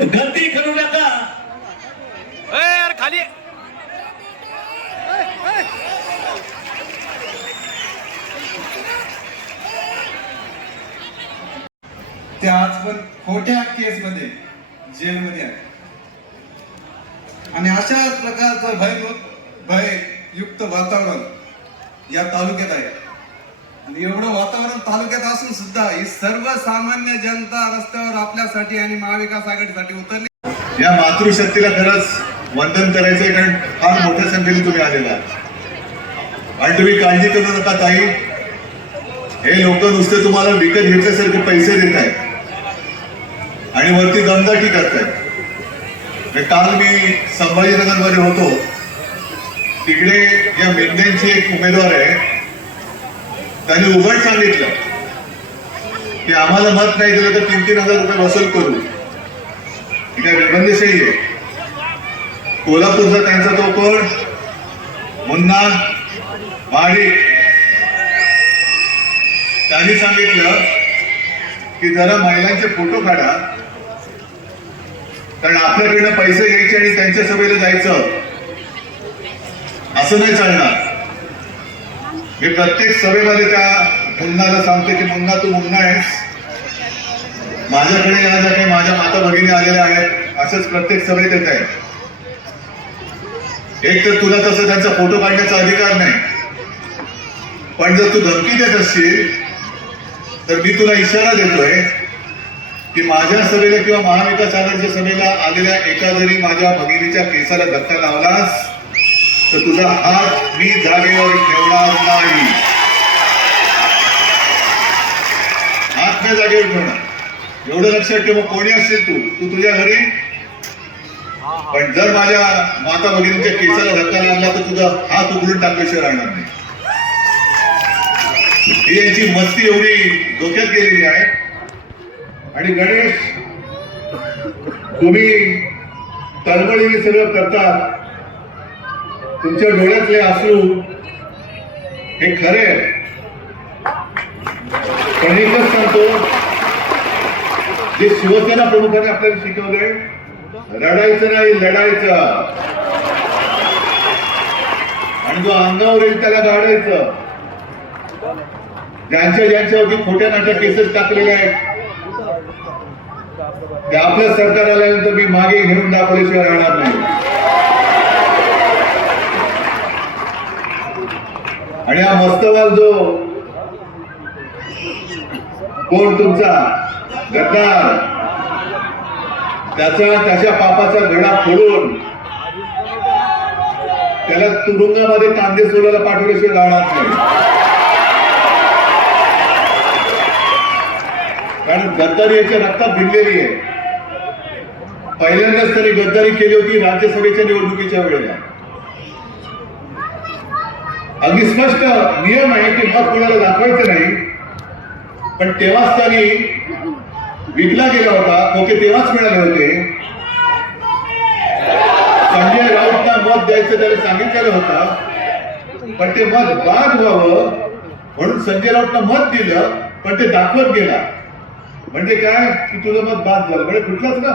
गर्दी करू नका. खाली. ते आज पण खोट्या केसमध्ये जेलमध्ये आहे आणि अशाच प्रकारचं भय भययुक्त वातावरण या तालुक्यात आहे. आणि एवढं वातावरण तालुक्यात असून सुद्धा ही सर्वसामान्य जनता रस्त्यावर आपल्यासाठी आणि महाविकास आघाडीसाठी उतरली. या मातृशक्तीला खरंच वंदन करायचंय कारण फार मोठ्या संख्येने तुम्ही आलेला आणि तुम्ही काळजी करू नका ताई. हे लोक नुसते तुम्हाला विकत घेतल्यासारखे पैसे देत आहेत. आणि वरती दमदाटी करतायत. काल मी संभाजीनगरमध्ये होतो. तिकडे या मेंढ्यांची एक उमेदवार आहे त्यांनी उघड सांगितलं. की आम्हाला मत नाही दिलं तर तीन तीन हजार रुपये वसूल करू. ही काय निर्बंधशाही आहे. कोल्हापूरचा त्यांचा तो कोण? मुन्ना माडिक त्यांनी सांगितलं की जरा महिलांचे फोटो काढा. कारण आपल्याकडनं पैसे घ्यायचे आणि त्यांच्या सभेला जायचं. असं नाही चालणार. मी प्रत्येक सभेमध्ये त्या मुन्नाला सांगते की मुन्ना तू मुन्ना आहेस. माझ्याकडे या ज्या काही माझ्या माता भगिनी आलेल्या आहेत. असंच प्रत्येक सभेत येत आहे. एक तर तुला तसं त्यांचा फोटो काढण्याचा अधिकार नाही. पण जर तू धमकी देत असशील तर मी तुला इशारा देतोय की माझ्या सभेला किंवा महाविकास आघाडीच्या सभेला आलेल्या एका जरी माझ्या भगिनीच्या केसाला धक्का लावलास. तर तुझा हात मी जागेवर ठेवणार नाही. हात नाही जागेवर ठेवणार. एवढं लक्षात ठेव कोणी असेल तू? तू तुझ्या घरी? पण जर माझ्या माता भगिनीच्या केसाला धक्का लागला तर तुझा हात उघडून टाकल्याशिवाय राहणार नाही. ही यांची मस्ती एवढी डोक्यात गेलेली आहे. आणि गणेश तुम्ही तळमळीने सगळं करतात. तुमच्या डोळ्यातले असू हे खरे आहे. पण एकच सांगतो जे शिवसेना प्रमुखांनी आपल्याला शिकवलंय रडायचं नाही लढायचं. आणि जो अंगावर येईल त्याला गाडायचं. ज्यांच्या ज्यांच्यावरती खोट्या नाट्या केसेस टाकलेल्या आहेत ते आपल्या सरकार आल्यानंतर मी मागे घेऊन दाखवल्याशिवाय राहणार नाही. आणि हा मस्तवाल जो कोण तुमचा? गद्दार. त्याचा त्याच्या पापाचा घडा फोडून त्याला तुरुंगामध्ये कांदे सोडायला पाठवल्याशिवाय राहणार नाही. कारण गद्दारी याच्या रक्तात भिनलेली आहे. पहिल्यांदाच त्यांनी गद्दारी केली होती राज्यसभेच्या निवडणुकीच्या वेळेला. अगदी स्पष्ट नियम आहे की मत कोणाला दाखवायचं नाही. पण तेव्हाच त्यांनी विकला गेला होता. खोके तेव्हाच मिळाले होते. संजय राऊतला मत द्यायचं त्याला सांगितलेलं होतं. पण ते मत बाद व्हावं म्हणून संजय राऊतला मत दिलं पण ते दाखवत गेला. म्हणजे काय? की तुझं मत बाद झालं. म्हणजे कुठलंच ना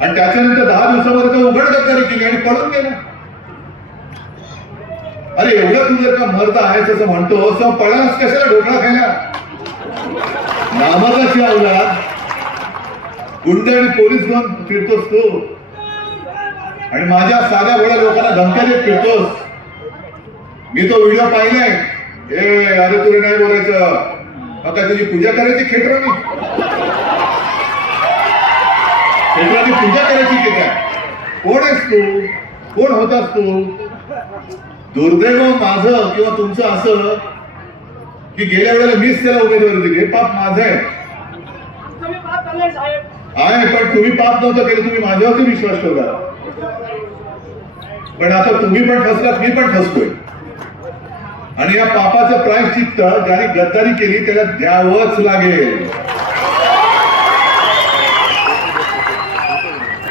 आणि त्याच्यानंतर दहा दिवसामध्ये तो उघड गद्दारी केली आणि पळून गेला. अरे एवढं तुझं का मर्द आहेस असं म्हणतो असं पळास कशाला ढोकळा खायला? नामाचा अवलाद गुंड आणि पोलीस घेऊन फिरतोस तू. आणि माझ्या साध्या वेळा लोकांना धमक्या देत फिरतोस. मी तो व्हिडिओ पाहिलाय. ए अरे तुला नाही बोलायचं. मग काय तुझी पूजा करायची खेटरानी खेटरानी पूजा करायची की काय कोण आहेस तू? कोण होतास तू? दुर्दैव माझं किंवा तुमचं असं की गेल्या वेळेला मीच त्याला उमेदवारी दिली. हे पाप माझं आहे. आहे पण तुम्ही पाप नव्हतं केलं तुम्ही माझ्यावरती विश्वास ठेवला. पण आता तुम्ही पण फसलात मी पण फसतोय. आणि या पापाचं प्रायश्चित्त ज्याने गद्दारी केली त्याला द्यावंच लागेल.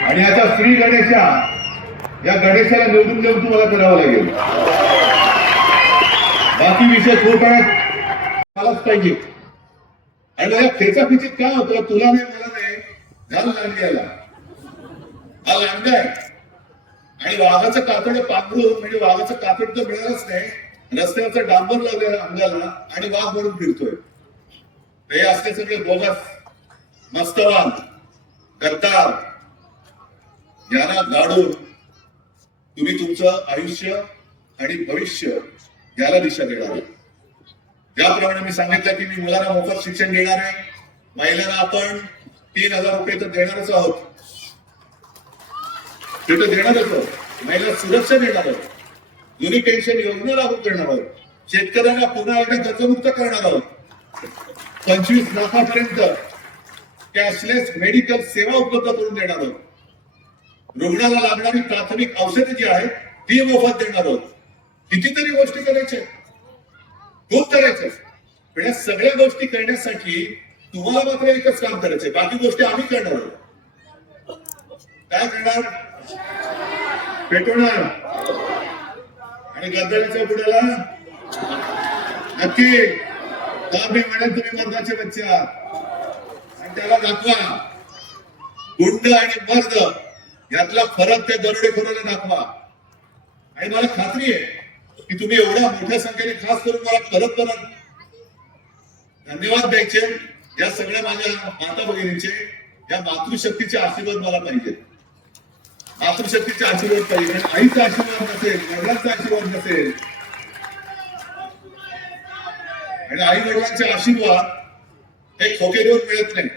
आणि आता श्री गणेशा या गणेशाला निवडून देऊन तुम्हाला करावं लागेल. बाकी विषय खूप मलाच पाहिजे. आणि या खेचाखिचीत काय होतं? तुला नाही मला नाही. झालं लांडग्याला हा लांडगा आहे. आणि वाघाचं कातड पांघरून म्हणजे वाघाचं कातड तर मिळालंच नाही. रस्त्याचा डांबर लागलेला अंगाला आणि वाघ म्हणून फिरतोय. हे असते सगळे बोगस मस्तवान गद्दार यांना गाडून तुम्ही तुमचं आयुष्य आणि भविष्य याला दिशा देणार आहे. ज्याप्रमाणे मी सांगितलं की मी मुलांना मोफत शिक्षण देणार आहे महिलांना आपण तीन हजार रुपये तर देणारच आहोत. ते तर देणारच आहोत. महिला सुरक्षा देणार आहोत. जुनी पेन्शन योजना लागू करणार आहोत. शेतकऱ्यांना पुन्हा एकदा कर्जमुक्त करणार आहोत. पंचवीस लाखापर्यंत कॅशलेस मेडिकल सेवा उपलब्ध करून देणार आहोत. रुग्णाला लागणारी प्राथमिक औषधे जी आहेत ती मोफत देणार आहोत. कितीतरी गोष्टी करायच्या खूप करायच्या पण या सगळ्या गोष्टी करण्यासाठी तुम्हाला मात्र एकच काम करायचंय बाकी गोष्टी आम्ही करणार आहोत. काय करणार? पेटवणार. आणि गद्दारीच्या पुढ्याला नक्की. का मी म्हणेल तुम्ही मर्दाचे बच्चे आणि त्याला दाखवा. गुंड आणि मर्द. यातला फरक त्या दरोडेखोराला दाखवा. आणि मला खात्री आहे की तुम्ही एवढ्या मोठ्या संख्येने खास करून मला परत परत धन्यवाद द्यायचे या सगळ्या माझ्या माता भगिनींचे या मातृशक्तीचे आशीर्वाद मला पाहिजेत. मातृशक्तीचे आशीर्वाद पाहिजे आईचा आशीर्वाद नसेल वडिलांचा आशीर्वाद नसेल. आणि आई वडिलांचे आशीर्वाद हे खोके देऊन मिळत नाही.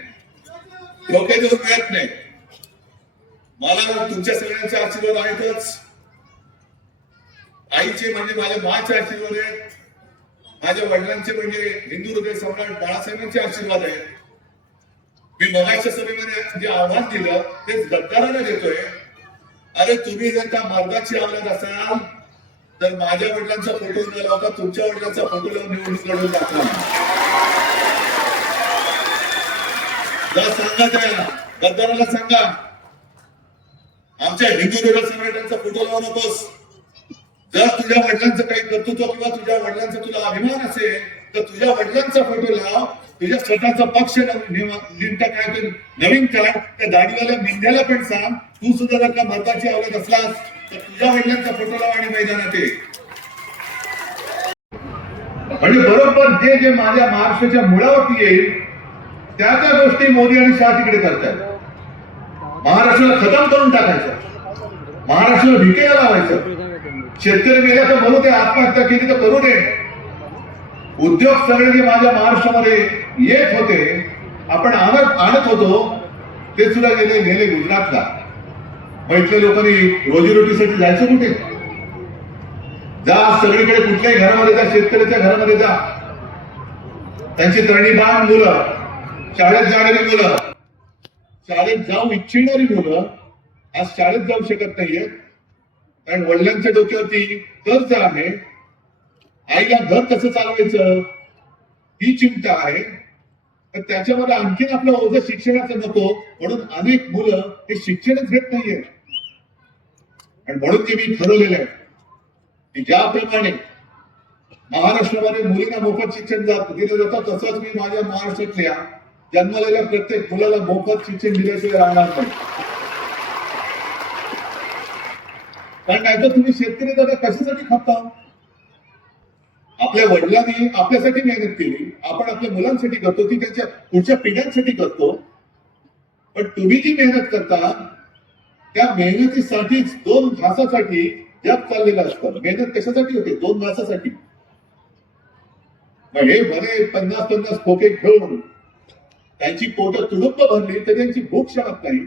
खोके देऊन मिळत नाही. मला तुमच्या सगळ्यांचे आशीर्वाद आहेतच. आईचे म्हणजे माझ्या माचे आशीर्वाद आहेत. माझ्या वडिलांचे म्हणजे हिंदू हृदय सम्राट बाळासाहेबांचे आशीर्वाद आहेत. मी मगाच्या सभेमध्ये जे आव्हान दिलं ते गद्दाराला देतोय. अरे तुम्ही जर त्या मार्गाची आवडत असाल तर माझ्या वडिलांचा फोटो न लावता तुमच्या वडिलांचा फोटो लावून निवडणूक लढवून दाखवा सांगा त्या गद्दाराला सांगा. आमच्या हिंदू हृदय सम्राटांचा फोटो लावू नकोस जर तुझ्या वडिलांचं काही कर्तृत्व किंवा तुझ्या वडिलांचा तुला अभिमान असेल तर तुझ्या वडिलांचा फोटो लाव. तुझ्या स्वतःचा पक्ष नेमका काय ते नवीन कर. त्या दाढीवाल्या मेंढ्याला पण सांग. तू सुद्धा जर का मताची आवडत असलास तर तुझ्या वडिलांचा फोटो लाव आणि मैदानात ये. म्हणजे बरोबर जे जे माझ्या महाराष्ट्राच्या मुळावरती येईल त्या त्या गोष्टी मोदी आणि शाह तिकडे करतात महाराष्ट्राला खतम करून टाकायचं. महाराष्ट्राला भिकेला लावायचं. शेतकरी मेला तर म्हणू दे आत्महत्या केली तर करू दे. उद्योग सगळे जे माझ्या महाराष्ट्रामध्ये येत होते. आपण आणत आणत होतो. ते सुद्धा गेले गेले गुजरातला. मग इथल्या लोकांनी रोजीरोटीसाठी जायचं कुठे? जा सगळीकडे कुठल्याही घरामध्ये जा शेतकऱ्याच्या घरामध्ये जा. त्यांची तरणीबाण मुलं शाळेत जाणारी मुलं. शाळेत जाऊ इच्छिणारी मुलं आज शाळेत जाऊ शकत नाहीये. कारण वडिलांच्या डोक्यावरती कर्ज आहे. आईला घर कसं चालवायचं? ही चिंता आहे. तर त्याच्यामध्ये आणखीन आपलं ओझ शिक्षणाचं नको. म्हणून अनेक मुलं हे शिक्षणच घेत नाहीये. आणि म्हणून ते मी ठरवलेलं आहे की ज्याप्रमाणे महाराष्ट्रामध्ये मुलींना मोफत शिक्षण दिलं जातं तसंच मी माझ्या महाराष्ट्रातल्या जन्मलेल्या प्रत्येक मुलाला मोफत शिक्षण दिल्याशिवाय राहणार नाही. कारण नाही तर तुम्ही शेतकरी दादा कशासाठी खपता? आपल्या वडिलांनी आपल्यासाठी मेहनत केली आपण आपल्या मुलांसाठी करतो ती त्यांच्या पुढच्या पिढ्यांसाठी करतो. पण तुम्ही जी मेहनत करता त्या मेहनतीसाठीच दोन घासासाठी जग चाललेलं असतं. मेहनत कशासाठी होते? दोन घासासाठी. मग हे बरे पन्नास पन्नास खोके घेऊन त्यांची पोट तुडुंब भरली तर त्यांची भूक शकत नाही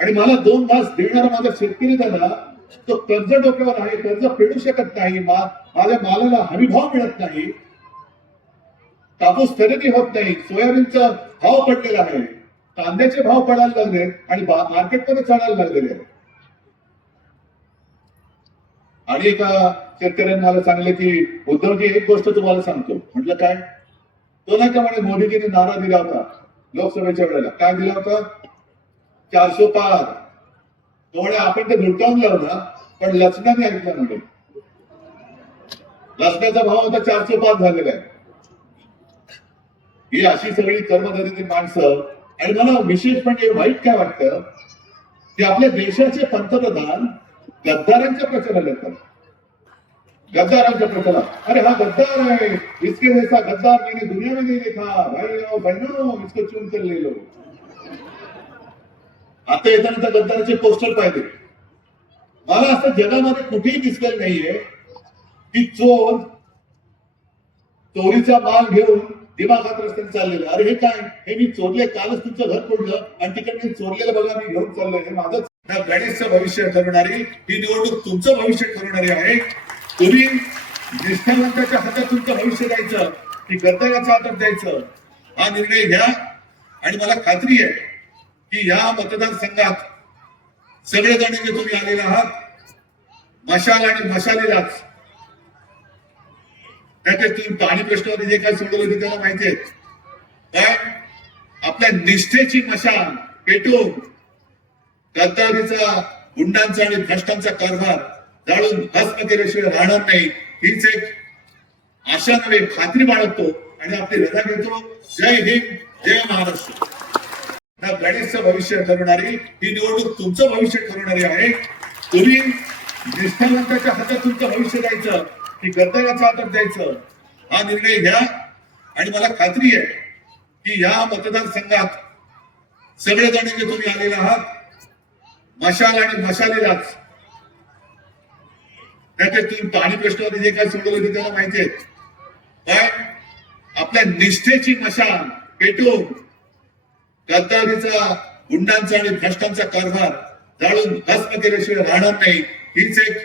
आणि मला दोन घास देणारा माझा शेतकरी झाला तो कर्ज डोक्यावर आहे कर्ज फेडू शकत नाही माझ्या मालाला हमी भाव मिळत नाही. कापूस खरेदी होत नाही सोयाबीनचा भाव पडलेला आहे. कांद्याचे भाव पडायला लागले आणि मार्केटमध्ये चढायला लागलेले आहे आणि एका शेतकऱ्यांनी मला सांगले की उद्धवजी एक गोष्ट तुम्हाला सांगतो. म्हटलं काय? तो नाही का म्हणे मोदीजीने नारा दिला होता लोकसभेच्या वेळेला. काय दिला होता? चारशे पार तो आपण ते धुडकावून लावला पण लसणाने ऐकलं म्हणजे लसण्याचा भाव आता चारशे पाच झालेला आहे. ही अशी सगळी कर्मधारीची माणसं आणि मला विशेष म्हणजे वाईट काय वाटतं? की आपल्या देशाचे पंतप्रधान गद्दारांच्या प्रचाराला येतात. गद्दारांच्या प्रचारात अरे हा गद्दार आहे. इसके जैसा गद्दार मैंने दुनिया में नहीं देखा. भाई बहनों इसको चुन कर ले लो. आता येताना त्या गद्दाराचे पोस्टर पाहिजे मला असं जगामध्ये कुठेही दिसलेलं नाहीये. की चोर चोरीचा माल घेऊन दिमागात रस्त्याने चाललेलं. अरे हे काय? हे मी चोरले कालच तुमचं घर पडलं आणि तिकडे चोरलेलं बघा मी घेऊन चाललोय. हे माझं गणेशचं भविष्य ठरवणारी ही निवडणूक तुमचं भविष्य ठरवणारी आहे. तुम्ही निष्ठावंताच्या हातात तुमचं भविष्य द्यायचं की गद्दाराच्या हातात द्यायचं हा निर्णय घ्या. आणि मला खात्री आहे की या मतदारसंघात सगळे जण जे तुम्ही आलेले आहात. मशाल आणि मशालीलाच. त्याचे तुम्ही पाणी प्रश्नामध्ये जे काय सोडवलं ते त्याला माहिती आहे. पण आपल्या निष्ठेची मशाल पेटून गद्दारीचा गुंडांचा आणि भ्रष्टांचा कारभार जाळून भस्म केल्याशिवाय राहणार नाही हीच एक आशा नव्हे खात्री बाळगतो आणि आपली रजा घेतो जय हिंद जय महाराष्ट्र. ना गणेशचं भविष्य ठरवणारी ही निवडणूक तुमचं भविष्य ठरवणारी आहे. तुम्ही निष्ठावंताच्या हातात तुमचं भविष्य द्यायचं की गद्दाराच्या हातात द्यायचं हा निर्णय घ्या. आणि मला खात्री आहे की या मतदारसंघात सगळे जण जे तुम्ही आलेले आहात. मशाल आणि मशालेलाच त्याचे तुम्ही पाणी प्रश्नामध्ये जे काय सोडवलं ते त्याला माहिती आहे. पण आपल्या निष्ठेची मशाल पेटून गद्दारीचा गुंडांचा आणि भ्रष्टांचा कारभार जाळून भस्म केल्याशिवाय राहणार नाही हीच एक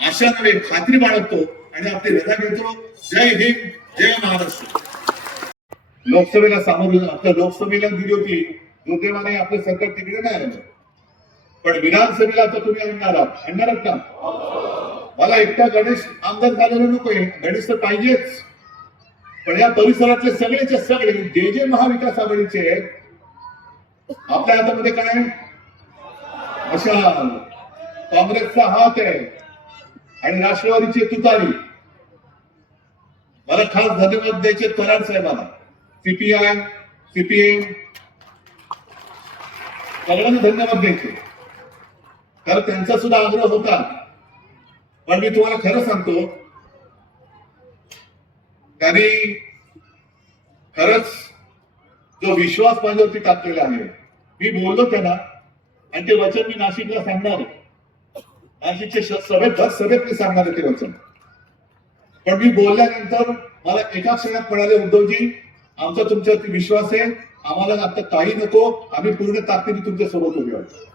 आशा नव्हे खात्री बाळगतो आणि आपली रजा घेतो. जय हिंद जय महाराष्ट्र. लोकसभेला सामोरं आपल्या लोकसभेला दिली होती. दुर्दैवाने आपलं सरकार तिकडे नाही आलं. पण विधानसभेला आता तुम्ही आणणार आहात. आणणार का? मला एकटा गणेश आमदार झालेला नकोय गणेश तर पाहिजेच. पण या परिसरातले सगळेचे सगळे जे जे महाविकास आघाडीचे आहेत आपल्या हातामध्ये काय अशा काँग्रेसचा हात आहे आणि राष्ट्रवादीची तुतारी. मला खास धन्यवाद द्यायचे कराड साहेबांना. सीपीआय सीपीएम सगळ्यांना धन्यवाद द्यायचे. कारण त्यांचा सुद्धा आग्रह होता. पण मी तुम्हाला खरं सांगतो त्यांनी खरंच जो विश्वास माझ्यावरती टाकलेला आहे मी बोललो त्यांना आणि ते वचन मी नाशिकला सांगणार नाशिकचे नाशिकच्या सभेत दर सभेत मी सांगणार ते वचन. पण मी बोलल्यानंतर मला एका क्षणात म्हणाले उद्धवजी आमचा तुमच्यावरती विश्वास आहे आम्हाला आता काही नको आम्ही पूर्ण ताकदीने तुमच्यासोबत उभे आहोत.